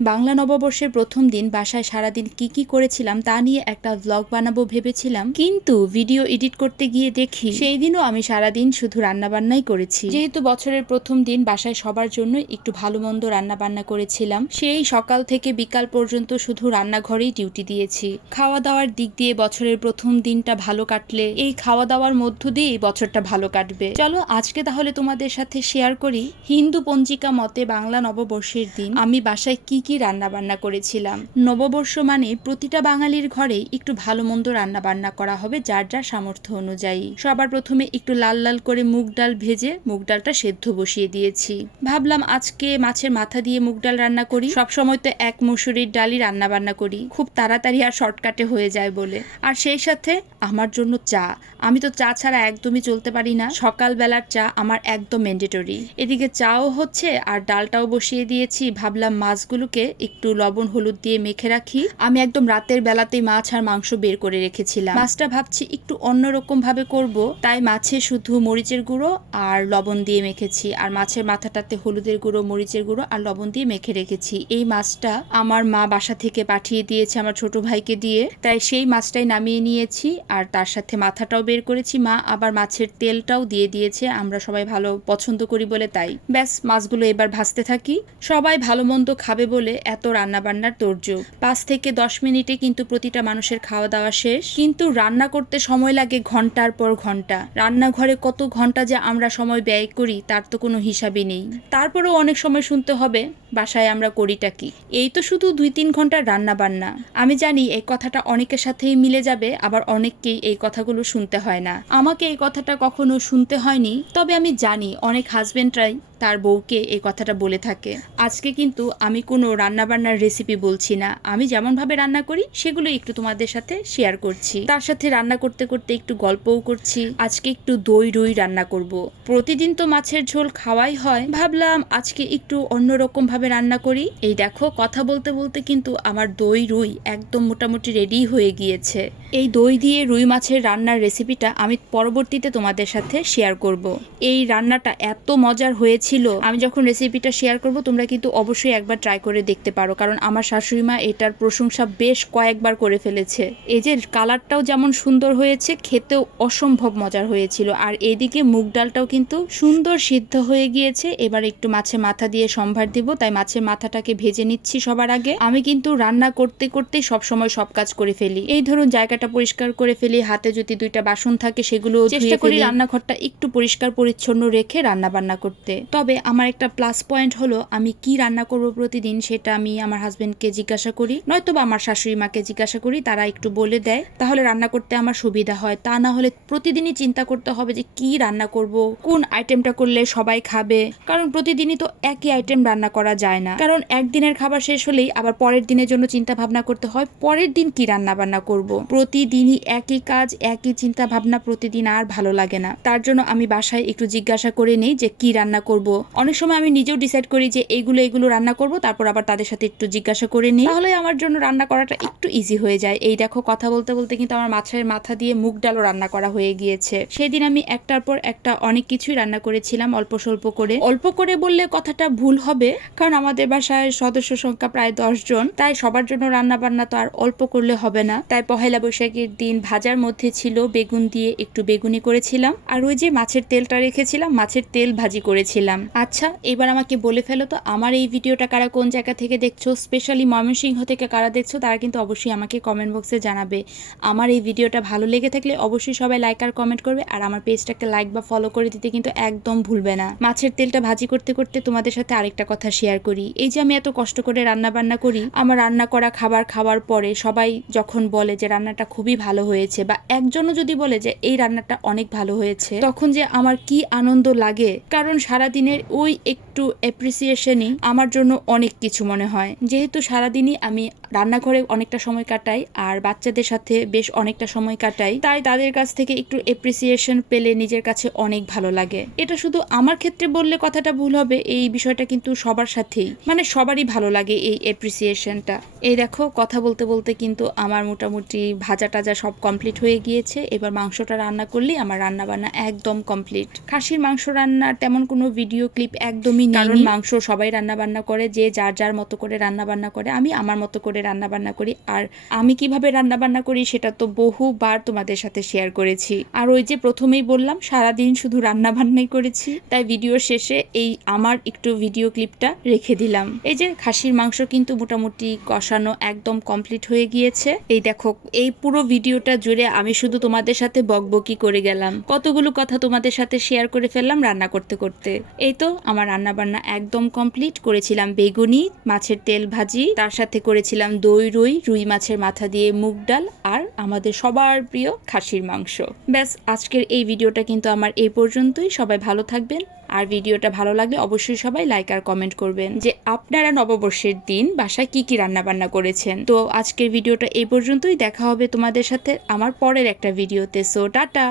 বাংলা নববর্ষের প্রথম দিন বাসায় সারাদিন কি করেছিলাম তা নিয়ে একটা ব্লগ বানাবো ভেবেছিলাম, কিন্তু ভিডিও এডিট করতে গিয়ে দেখি সেই দিনও আমি সারাদিন শুধু রান্নাবান্নাই করেছি। যেহেতু বছরের প্রথম দিন বাসায় সবার জন্য একটু ভালো মন্দ রান্নাবান্না করেছিলাম, সেই সকাল থেকে বিকাল পর্যন্ত শুধু রান্নাঘরেই ডিউটি দিয়েছি। খাওয়া দাওয়ার দিক দিয়ে বছরের প্রথম দিনটা ভালো কাটলে এই খাওয়া দাওয়ার মধ্য দিয়ে এই বছরটা ভালো কাটবে। চলো আজকে তাহলে তোমাদের সাথে শেয়ার করি হিন্দু পঞ্জিকা মতে বাংলা নববর্ষের দিন আমি বাসায় কি রান্না বান্না করেছিলাম। নববর্ষ মানে প্রতিটা বাঙালির ঘরে একটু ভালো মন্দ রান্না বান্না করা হবে যার যার সামর্থ্য অনুযায়ী। সবার প্রথমে একটু লাল লাল করে মুগ ডাল ভেজে মুগ ডালটা সেদ্ধ বসিয়ে দিয়েছি। ভাবলাম আজকে মাছের মাথা দিয়ে মুগ ডাল রান্না করি। সবসময় তো এক মসুরির ডালই রান্না বান্না করি, খুব তাড়াতাড়ি আর শর্টকাটে হয়ে যায় বলে। আর সেই সাথে আমার জন্য চা। আমি তো চা ছাড়া একদমই চলতে পারি না। সকালবেলার চা আমার একদম ম্যান্ডেটরি। এদিকে চাও হচ্ছে আর ডালটাও বসিয়ে দিয়েছি। ভাবলাম মাছগুলোকে একটু লবণ হলুদ দিয়ে মেখে রাখি। আমি একদম রাতের বেলাতেই মাছ আর মাংস বের করে রেখেছিলাম। মাছটা ভাবছি একটু অন্যরকম ভাবে করব, তাই মাছে শুধু মরিচের গুঁড়ো আর লবণ দিয়ে মেখেছি, আর মাছের মাথাটাতে হলুদের গুঁড়ো মরিচের গুঁড়ো আর লবণ দিয়ে মেখে রেখেছি। এই মাছটা আমার মা বাসা থেকে পাঠিয়ে দিয়েছে আমার ছোট ভাইকে দিয়ে, তাই সেই মাছটাই নামিয়ে নিয়েছি আর তার সাথে মাথাটাও বের করেছি। মা আবার মাছের তেলটাও দিয়ে দিয়েছে, আমরা সবাই ভালো পছন্দ করি বলে। তাই ব্যাস মাছগুলো এবার ভাজতে থাকি। সবাই ভালো মন্দ খাবে বলে এত রান্না বান্নার তোড়জোড়। 5 থেকে 10 মিনিটে কিন্তু প্রতিটা মানুষের খাওয়া দাওয়া শেষ, কিন্তু রান্না করতে সময় লাগে ঘন্টার পর ঘন্টা। রান্নাঘরে কত ঘন্টা যে আমরা সময় ব্যয় করি তার তো কোনো হিসাবই নেই। তারপরেও অনেক সময় শুনতে হবে বাসায় আমরা করিটা কি, এই তো শুধু 2-3 ঘন্টার রান্না বান্না। আমি জানি এই কথাটা অনেকের সাথেই মিলে যাবে, আবার অনেককেই এই কথাগুলো শুনতে হয় না। আমাকে এই কথাটা কখনো শুনতে হয়নি, তবে আমি জানি অনেক হাজবেন্ডরাই তার বউকে এই কথাটা বলে থাকে। আজকে কিন্তু আমি কোনো রান্নাবান্নার রেসিপি বলছি না, আমি যেমনভাবে রান্না করি সেগুলো একটু তোমাদের সাথে শেয়ার করছি। তার সাথে রান্না করতে করতে একটু গল্পও করছি। আজকে একটু দই রুই রান্না করব। প্রতিদিন তো মাছের ঝোল খাওয়াই হয়, ভাবলাম আজকে একটু অন্যরকম ভাবে রান্না করি। এই দেখো কথা বলতে বলতে কিন্তু আমার দই রুই একদম মোটামুটি রেডি হয়ে গিয়েছে। এই দই দিয়ে রুই মাছের রান্নার রেসিপিটা আমি পরবর্তীতে তোমাদের সাথে শেয়ার করব। এই রান্নাটা এত মজার হয়েছিল, আমি যখন রেসিপিটা শেয়ার করব তোমরা কিন্তু অবশ্যই একবার ট্রাই করে দেখতে পারো, কারণ আমার শাশুড়ি মা এটার প্রশংসা বেশ কয়েকবার করে ফেলেছে। এই যে কালারটাও যেমন সুন্দর হয়েছে, খেতেও অসম্ভব মজার হয়েছিল। আর এদিকে মুগ ডালটাও কিন্তু সুন্দর সিদ্ধ হয়ে গিয়েছে। এবার একটু মাছের মাথা দিয়ে সম্ভার দিব, তাই মাছের মাথাটাকে ভেজে নিচ্ছি সবার আগে। আমি কিন্তু রান্না করতে করতে সবসময় সব কাজ করে ফেলি। এই ধরুন জায়গাটা পরিষ্কার করে ফেলি, হাতে যদি 2টা বাসন থাকে সেগুলো চেষ্টা করি রান্নাঘরটা একটু পরিষ্কার পরিচ্ছন্ন রেখে রান্না বান্না করতে। তবে আমার একটা প্লাস পয়েন্ট হলো আমি কি রান্না করব প্রতিদিন সেটা আমি আমার হাজবেন্ডকে জিজ্ঞাসা করি, নয়তোবা আমার শাশুড়ি মাকে জিজ্ঞাসা করি, তারা একটু বলে দেয়। তাহলে রান্না করতে আমার সুবিধা হয়। তা না হলে প্রতিদিনই চিন্তা করতে হবে যে কি রান্না করব, কোন আইটেমটা করলে সবাই খাবে। কারণ প্রতিদিনই তো একই আইটেম রান্না করা যায় না, কারণ একদিনের খাবার শেষ হলেই আবার পরের দিনের জন্য চিন্তা ভাবনা করতে হয় পরের দিন কি রান্না বান্না করব। প্রতিদিনই একই কাজ একই চিন্তা ভাবনা প্রতিদিন আর ভালো লাগে না। তার জন্য আমি বাসায় একটু জিজ্ঞাসা করে নেই যে কি রান্না করব। অনেক সময় আমি নিজেও ডিসাইড করি যে এইগুলো রান্না করব, তারপর আবার তাদের সাথে একটু জিজ্ঞাসা করে নিই, তাহলে আমার জন্য রান্না করাটা একটু ইজি হয়ে যায়। এই দেখো কথা বলতে বলতে কিন্তু আমার মাছের মাথা দিয়ে মুগ ডালও রান্না করা হয়ে গিয়েছে। সেদিন আমি একটার পর একটা অনেক কিছুই রান্না করেছিলাম অল্প স্বল্প করে। অল্প করে বললে কথাটা ভুল হবে, কারণ আমাদের বাসায় সদস্য সংখ্যা প্রায় 10 জন, তাই সবার জন্য রান্না বান্না তো আর অল্প করলে হবে না। তাই পহেলা বৈশাখের দিন ভাজার মধ্যে ছিল বেগুন দিয়ে একটু বেগুনি করেছিলাম, আর ওই যে মাছের তেলটা রেখেছিলাম মাছের তেল ভাজি করেছিলাম। আচ্ছা এবার আমাকে বলে ফেলো তো আমার এই ভিডিওটা কারা কোন জায়গা থেকে দেখছো, স্পেশালি ময়মনসিংহ থেকে কারা দেখছো তারা কিন্তু অবশ্যই আমাকে কমেন্ট বক্সে জানাবে। আমার এই ভিডিওটা ভালো লেগে থাকলে অবশ্যই সবাই লাইক আর কমেন্ট করবে, আর আমার পেজটাকে লাইক বা ফলো করে দিতে কিন্তু একদম ভুলবে না। মাছের তেলটা ভাজি করতে করতে তোমাদের সাথে আরেকটা কথা শেয়ার করি। এই যে আমি এত কষ্ট করে রান্না বান্না করি, আমার রান্না করা খাবার খাওয়ার পরে সবাই যখন বলে যে রান্নাটা খুবই ভালো হয়েছে, বা একজনও যদি বলে যে এই রান্নাটা অনেক ভালো হয়েছে, তখন যে আমার কি আনন্দ লাগে। কারণ সারাদিনের ওই একটু অ্যাপ্রিসিয়েশনই আমার জন্য অনেক কিছু মনে হয়। যেহেতু সারাদিনই আমি রান্নাঘরে অনেকটা সময় কাটাই আর বাচ্চাদের সাথে বেশ অনেকটা সময় কাটাই, তাই তাদের কাছ থেকে একটু অ্যাপ্রিসিয়েশন পেলে নিজের কাছে অনেক ভালো লাগে। এটা শুধু আমার ক্ষেত্রে বললে কথাটা ভুল হবে, এই বিষয়টা কিন্তু সবার সাথেই, মানে সবারই ভালো লাগে এই অ্যাপ্রিসিয়েশনটা। এই দেখো কথা বলতে বলতে কিন্তু আমার মোটামুটি ভাজা টাজা সব কমপ্লিট হয়ে গিয়েছে। এবার মাংসটা রান্না করলেই আমার রান্না বান্না একদম কমপ্লিট। খাসির মাংস রান্নার তেমন কোনো ভিডিও ভিডিও ক্লিপ একদমই নেই, কারণ মাংস সবাই রান্না বান্না করে, যে যার যার মতো করে রান্না বান্না করে, আমি আমার মতো করে রান্না বান্না করি। আর আমি কিভাবে রান্না বান্না করি সেটা তো বহুবার তোমাদের সাথে শেয়ার করেছি। আর ওই যে প্রথমেই বললাম সারাদিন শুধু রান্না বান্নাই করেছি, তাই ভিডিওর শেষে এই আমার একটু ভিডিও ক্লিপটা রেখে দিলাম। এই যে খাসির মাংস কিন্তু মোটামুটি কষানো একদম কমপ্লিট হয়ে গিয়েছে। এই দেখো, এই পুরো ভিডিওটা জুড়ে আমি শুধু তোমাদের সাথে বকবকি করে গেলাম, কতগুলো কথা তোমাদের সাথে শেয়ার করে ফেললাম রান্না করতে করতে। এই তো আমার রান্না বান্না একদম কমপ্লিট। করেছিলাম বেগুনি, মাছের তেল ভাজি, তার সাথে করেছিলাম দই রুই মাছের মাথা দিয়ে মুগ ডাল, আর আমাদের সবার প্রিয় খাসির মাংস। ব্যাস, আজকের এই ভিডিওটা কিন্তু আমার এই পর্যন্তই। সবাই ভালো থাকবেন, আর ভিডিওটা ভালো লাগলে অবশ্যই সবাই লাইক আর কমেন্ট করবেন যে আপনারা নববর্ষের দিন বাসায় কি কি রান্না বান্না করেছেন। তো আজকের ভিডিওটা এই পর্যন্তই, দেখা হবে তোমাদের সাথে আমার পরের একটা ভিডিওতে। So tata.